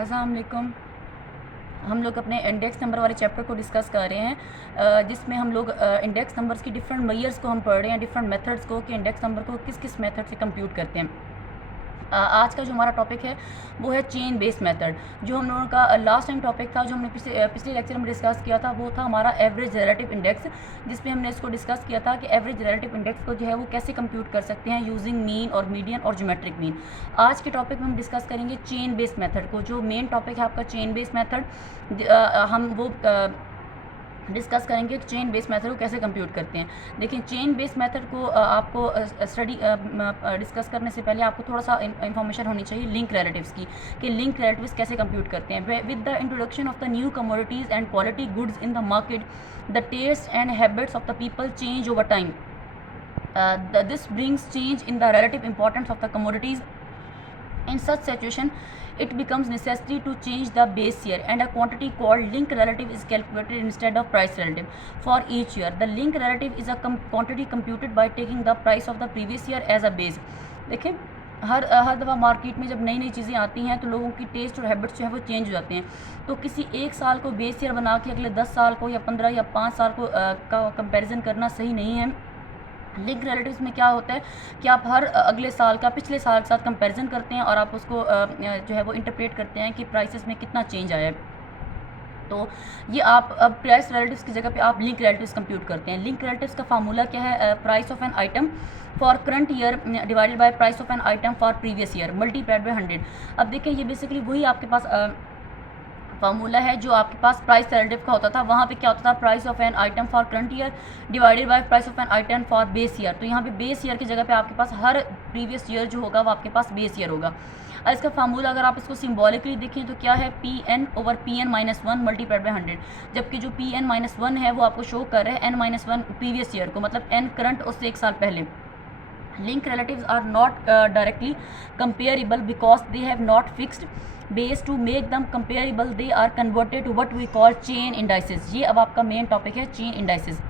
अस्सलाम वालेकुम। हम लोग अपने इंडेक्स नंबर वाले चैप्टर को डिस्कस कर रहे हैं, जिसमें हम लोग इंडेक्स नंबर्स की डिफरेंट मेयर्स को हम पढ़ रहे हैं, डिफरेंट मेथड्स को कि इंडेक्स नंबर को किस किस मेथड से कंप्यूट करते हैं। आज का जो हमारा टॉपिक है वो है चेन बेस्ड मेथड। जो हम लोगों का लास्ट टाइम टॉपिक था, जो हमने पिछले लेक्चर में डिस्कस किया था, वो था हमारा एवरेज रिलेटिव इंडेक्स, जिसमें हमने इसको डिस्कस किया था कि एवरेज रिलेटिव इंडेक्स को जो है वो कैसे कंप्यूट कर सकते हैं यूजिंग मीन और मीडियन और ज्योमेट्रिक मीन। आज के टॉपिक में हम डिस्कस करेंगे चेन बेस्ड मेथड को। जो मेन टॉपिक है आपका चेन बेस्ड मेथड, हम वो डिस्कस करेंगे कि चेन बेस मेथड को कैसे कंप्यूट करते हैं। देखिए, चेन बेस मेथड को आपको स्टडी डिस्कस करने से पहले आपको थोड़ा सा इन्फॉर्मेशन होनी चाहिए लिंक रिलेटिव्स की, कि लिंक रिलेटिव्स कैसे कंप्यूट करते हैं। With the introduction of the new commodities and quality goods in the market, the taste and habits of the people change over time. This brings change in the relative importance of the commodities. In such situation, it becomes necessary to change the base year, and a quantity called link relative is calculated instead of price relative for each year. The link relative is a quantity computed by taking the price of the previous year as a base. देखें, हर दफ़ा market में जब नई नई चीज़ें आती हैं तो लोगों की टेस्ट और हैबिट्स जो है वो चेंज हो जाते हैं। तो किसी एक साल को बेस ईयर बना के अगले 10 साल को या 15 या 5 साल को का कंपैरिजन करना सही नहीं है। लिंक रिलेटिव्स में क्या होता है कि आप हर अगले साल का पिछले साल के साथ कंपैरिजन करते हैं और आप उसको जो है वो इंटरप्रेट करते हैं कि प्राइसेस में कितना चेंज आया है। तो ये आप अब प्राइस रिलेटिव्स की जगह पे आप लिंक रिलेटिव्स कंप्यूट करते हैं। लिंक रिलेटिव्स का फार्मूला क्या है? Price of an item for current year divided by price of an item for previous year multiplied by 100। अब देखें, ये बेसिकली वही आपके पास फार्मूला है जो आपके पास प्राइस रिलेटिव का होता था। वहाँ पे क्या होता था? Price of an item for current year divided by price of an item for base year. तो यहाँ पे बेस ईयर की जगह पे आपके पास हर प्रीवियस ईयर जो होगा वो आपके पास बेस ईयर होगा। और इसका फार्मूला अगर आप इसको सिम्बॉलिकली देखें तो क्या है? P N over P N minus one multiplied by 100। जबकि जो पी एन माइनस वन है वो आपको शो कर रहा है N minus one previous year को, मतलब एन करंट उससे एक साल पहले। Link relatives are not directly comparable because they have not fixed base to make them comparable. They are converted to what we call chain indices. ये अब आपका main topic है, चेन इंडाइसेस।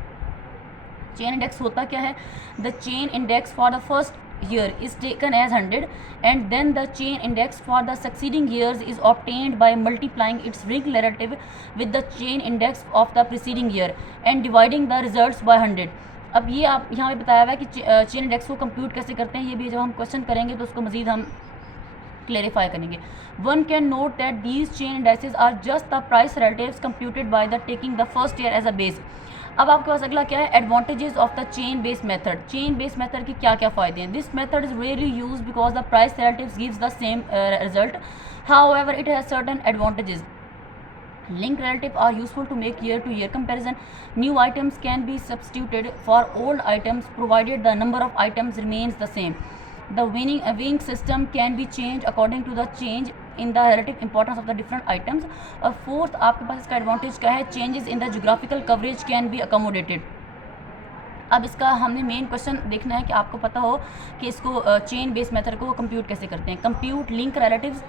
चेन इंडेक्स होता क्या है? The chain index for the first year is taken as 100, and then the chain index for the succeeding years is obtained by multiplying its link relative with the chain index of the preceding year and dividing the results by 100. अब ये आप यहाँ पे बताया हुआ है कि chain index को कंप्यूट कैसे करते हैं। ये भी जब हम क्वेश्चन करेंगे तो उसको मज़ीद हम क्लेरिफाई करेंगे। One can note that these chain indexes are just the price relatives computed by the taking the first year as a base. अब आपके पास अगला क्या है? Advantages of the chain base method. Chain base method के क्या क्या फ़ायदे हैं? This method is rarely use because the price relatives gives the same result, however it has certain advantages. Link relative are useful to make year-to-year comparison. New items can be substituted for old items provided the number of items remains the same. The weighing system can be changed according to the change in the relative importance of the different items. और fourth आपके पास इसका advantage क्या है? Changes in the geographical coverage can be accommodated. अब इसका हमने main question देखना है कि आपको पता हो कि इसको चेन बेस मेथड को कंप्यूट कैसे करते हैं। Compute link relatives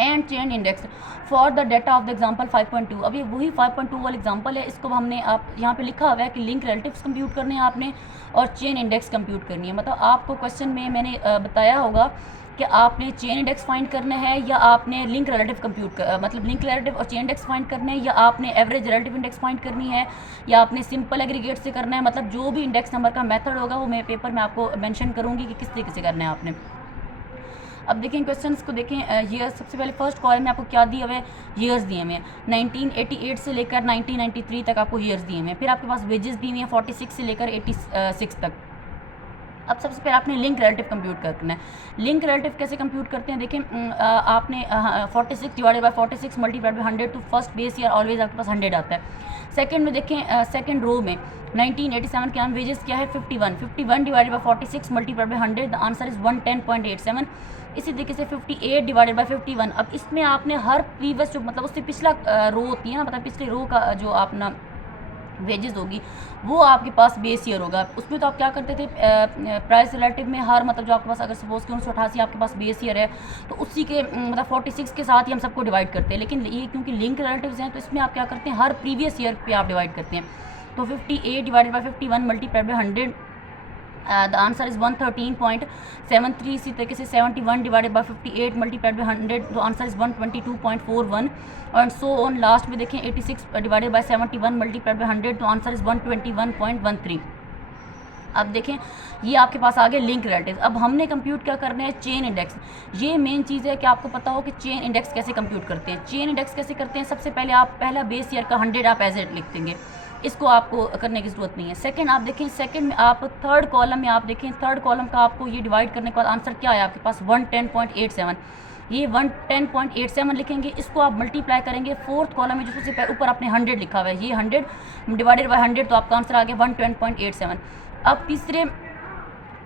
and chain index for the data of the example 5.2। अब ये वही 5.2 वाला एग्जाम्पल है। इसको हमने आप यहाँ पे लिखा हुआ है कि लिंक रिलेटिव्स कंप्यूट करने हैं आपने और चेन इंडेक्स कंप्यूट करनी है। मतलब आपको क्वेश्चन में मैंने बताया होगा कि आपने चेन इंडेक्स फाइंड करना है या आपने लिंक रिलेटिव मतलब लिंक रिलेटिव और चेन इंडेक्स फाइंड करना है, या आपने एवरेज रिलेटिव इंडेक्स फाइंड करनी है, या आपने सिंपल एग्रीगेट से करना है। मतलब जो भी इंडेक्स नंबर का मेथड होगा वो मैं पेपर में आपको मेंशन करूँगी कि किस तरीके से करना है आपने। अब देखें क्वेश्चंस को देखें। ईयर्स सबसे पहले फर्स्ट कॉलम में आपको क्या दिए हुए? ईयर्स दिए हुए हैं। 1988 से लेकर 1993 तक आपको ईयर्स दिए हुए हैं। फिर आपके पास वेजेस दी हुई हैं 46 से लेकर 86 तक। अब सबसे पहले आपने लिंक रिलेटिव कंप्यूट करना है। लिंक रिलेटिव कैसे कंप्यूट करते हैं? देखें, आपने 46 डिवाइडेड बाय 46 मल्टीप्लाइड बाय 100 तो फर्स्ट बेस ईयर ऑलवेज आपके पास 100 आता है। सेकंड में देखें, सेकंड रो में 1987 के नाम वेजेस क्या है? 51 divided by 46 multiplied by 100, the answer is 110.87। इसी तरीके से 58 डिवाइडेड बाय 51। अब इसमें आपने हर प्रीवियस जो मतलब उससे पिछला रो होती है ना, मतलब पिछले रो का जो अपना वेजेस होगी वो आपके पास बेस ईयर होगा। उसमें तो आप क्या करते थे? प्राइस रिलेटिव में हर मतलब जो आपके पास अगर सपोज कि 1988 आपके पास बेस ईयर है तो उसी के मतलब 46 के साथ ही हम सबको डिवाइड करते हैं। लेकिन ये क्योंकि लिंक रिलेटिव्स हैं तो इसमें आप क्या करते हैं? हर प्रीवियस ईयर पे आप डिवाइड करते हैं। तो 58 divided by 51 multiplied by 100 the answer is 113.73. इसी तरीके से 71 डिवाइडेड बाई 58 मल्टीप्लाइड बाई 100, तो answer is 122.41. And so on last में देखें 86 डिवाइडेड बाई 71 मल्टीप्लाइड बाई 100, तो आंसर इज़ 121.13. अब देखें ये आपके पास आ गया लिंक रिलेटिव. अब हमने कंप्यूट क्या करना है, चेन इंडेक्स. ये मेन चीज़ है कि आपको पता हो कि चेन इंडेक्स कैसे कंप्यूट करते हैं. चेन इंडेक्स कैसे करते हैं, सबसे पहले आप पहला बेस ईयर का 100 आप एज एट लिख देंगे, इसको आपको करने की ज़रूरत नहीं है. सेकंड आप देखें, सेकंड में आप थर्ड कॉलम में आप देखें, थर्ड कॉलम का आपको ये डिवाइड करने के बाद आंसर क्या है आपके पास 110.87. ये 110.87 लिखेंगे, इसको आप मल्टीप्लाई करेंगे फोर्थ कॉलम में जो सबसे ऊपर आपने 100 लिखा हुआ है, ये 100 डिवाइडेड बाई 100, तो आपका आंसर आ गया 110.87. अब तीसरे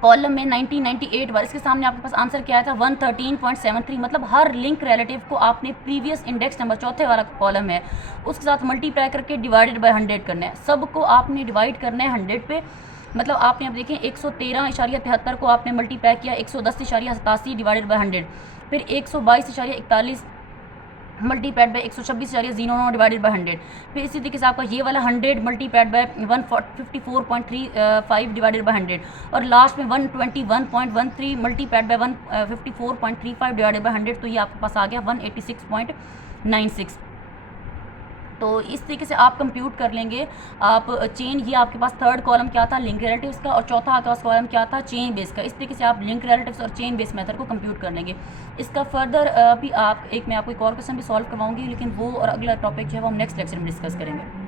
कॉलम में 1998 बार, इसके सामने आपके पास आंसर क्या आया था 113.73. मतलब हर लिंक रिलेटिव को आपने प्रीवियस इंडेक्स नंबर चौथे वाला कॉलम है उसके साथ मल्टीप्लाई करके डिवाइडेड बाय 100 करना है. सबको आपने डिवाइड करना है 100 पे. मतलब आपने अब देखें 113.73 को आपने मल्टीप्लाई किया 110.87 डिवाइडेड बाई 100, फिर 122.41 मल्टीप्लाइड बाई 126.09 डिवाइडेड बाई 100, फिर इसी तरीके से आपका ये वाला 100 मल्टीप्लाइड बाई 154.35 डिवाइडेड बाई 100, और लास्ट में 121.13 मल्टीप्लाइड बाई 154.35 डिवाइडेड बाई 100, तो ये आपके पास आ गया 186.96. तो इस तरीके से आप कंप्यूट कर लेंगे आप चेन. ये आपके पास थर्ड कॉलम क्या था, लिंक रिलेटिव्स का, और चौथा आपके पास कॉलम क्या था, चेन बेस का. इस तरीके से आप लिंक रिलेटिव्स और चेन बेस मेथड को कंप्यूट कर लेंगे. इसका फर्दर भी आप मैं आपको एक और क्वेश्चन भी सॉल्व करवाऊंगी, लेकिन वो और अगला टॉपिक जो है वो हम नेक्स्ट लेक्चर में डिस्कस करेंगे.